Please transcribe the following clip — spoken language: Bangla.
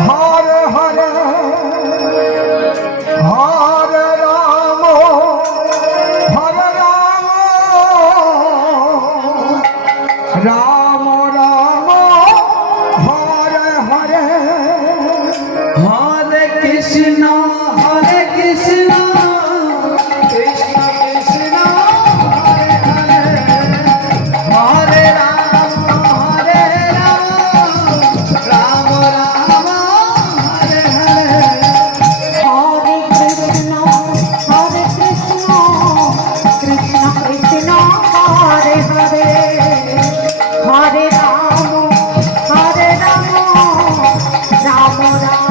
হরে হরে হরে রাম রাম রাম হরে হরে হরে কৃষ্ণ কৃষ্ণ কৃষ্ণ হরে হরে হরে রাম রাম রাম হরে হরে হরে কৃষ্ণ কৃষ্ণ কৃষ্ণ হরে হরে হরে রাম রাম রাম